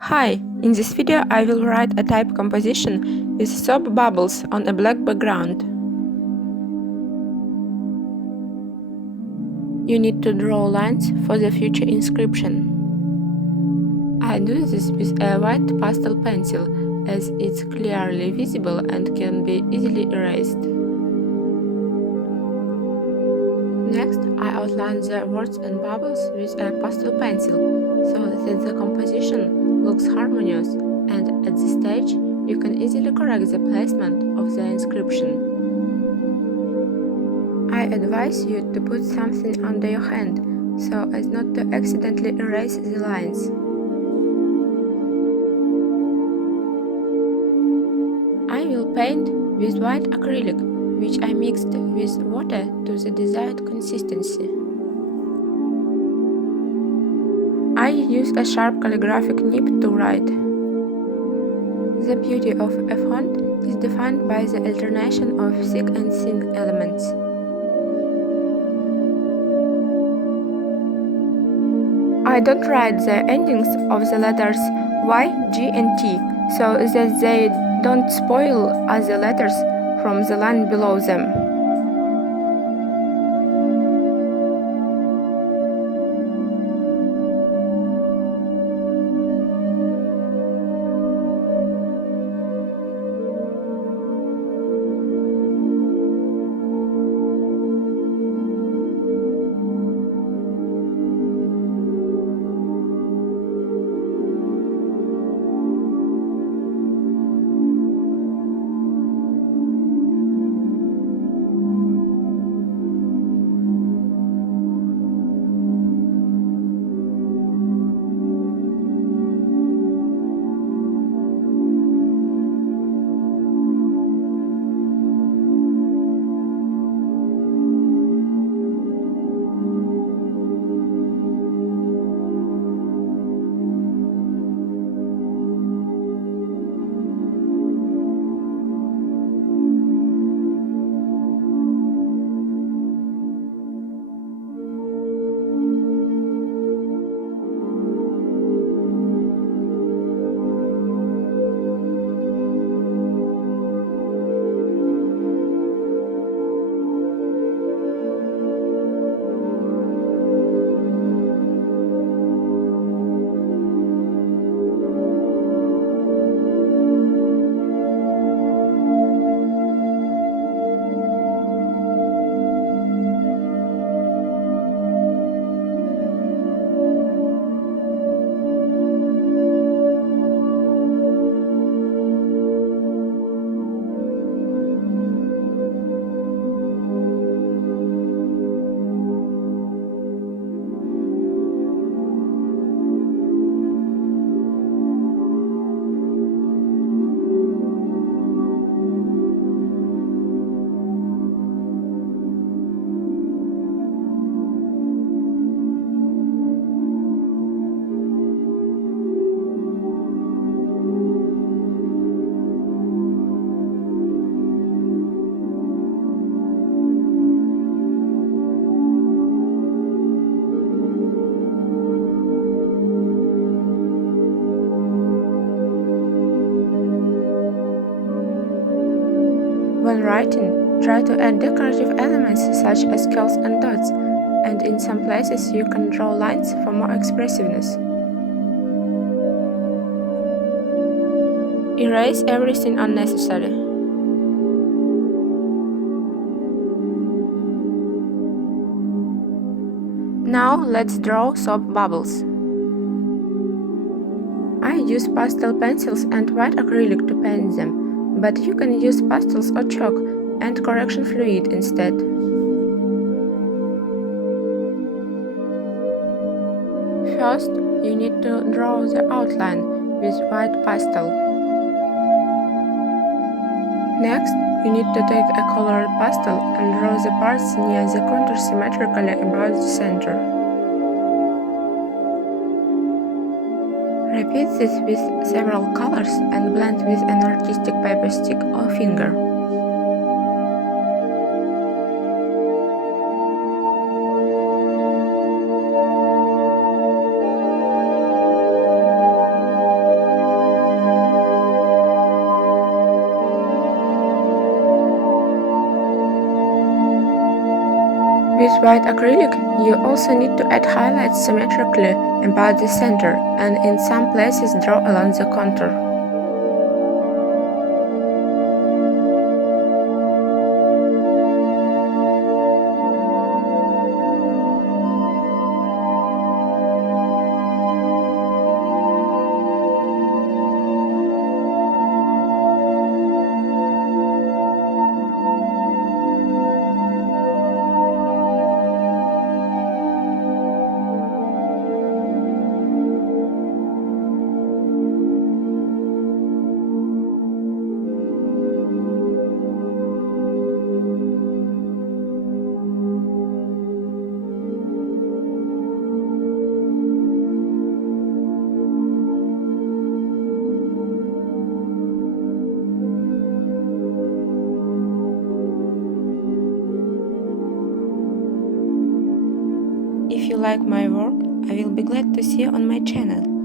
Hi, in this video I will write a type composition with soap bubbles on a black background. You need to draw lines for the future inscription. I do this with a white pastel pencil as it's clearly visible and can be easily erased. Next, I outline the words and bubbles with a pastel pencil so that the composition looks harmonious, and at this stage you can easily correct the placement of the inscription. I advise you to put something under your hand so as not to accidentally erase the lines. I will paint with white acrylic, which I mixed with water to the desired consistency. I use a sharp calligraphic nib to write. The beauty of a font is defined by the alternation of thick and thin elements. I don't write the endings of the letters Y, G and T so that they don't spoil other letters from the line below them. When writing, try to add decorative elements such as curls and dots, and in some places you can draw lines for more expressiveness. Erase everything unnecessary. Now let's draw soap bubbles. I use pastel pencils and white acrylic to paint them, but you can use pastels or chalk and correction fluid instead. First, you need to draw the outline with white pastel. Next, you need to take a colored pastel and draw the parts near the contour symmetrically about the center. Repeat this with several colors and blend with an artistic paper stick or finger. white acrylic, you also need to add highlights symmetrically about the center and in some places draw along the contour. If you like my work, I will be glad to see you on my channel.